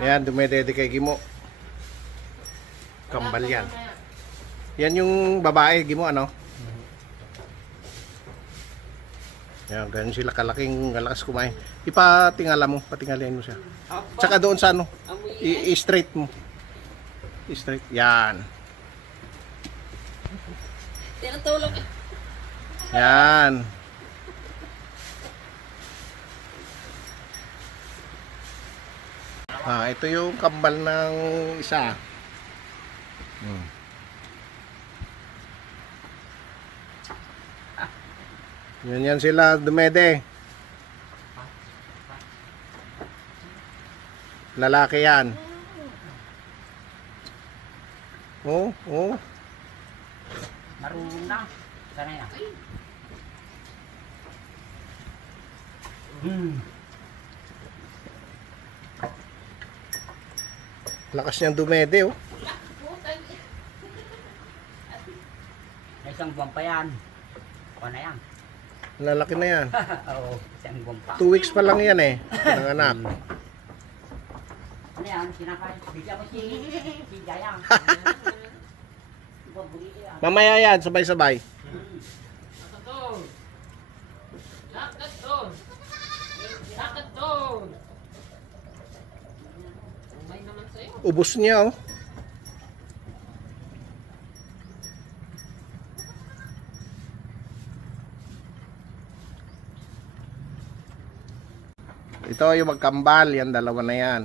Yan, dumedede kay Gimo. Kambal yan. Yan yung babae, Gimo, ano? Yan, ganyan sila kalaking, kalakas kumain. Ipatingala mo, patingalain mo siya. Tsaka doon sa ano, i-straight mo. I-straight, yan. Tinutulog. Yan. Ito yung kambal ng isa. Yan sila dumede. Lalaki yan. Oh, oh. Marunong na. Sanay na. Lakas niyang dumede, oh. May isang buwan pa yan. Kuha na yan. Lalaki na yan. Oo, isang buwan pa. 2 weeks pa lang yan eh. Nanganak. Ano yan? Sinakay. Bigyan mo si Jayang. Mamaya yan, sabay-sabay. Ubus niya, oh. Ito yung magkambal, yan dalawa na yan.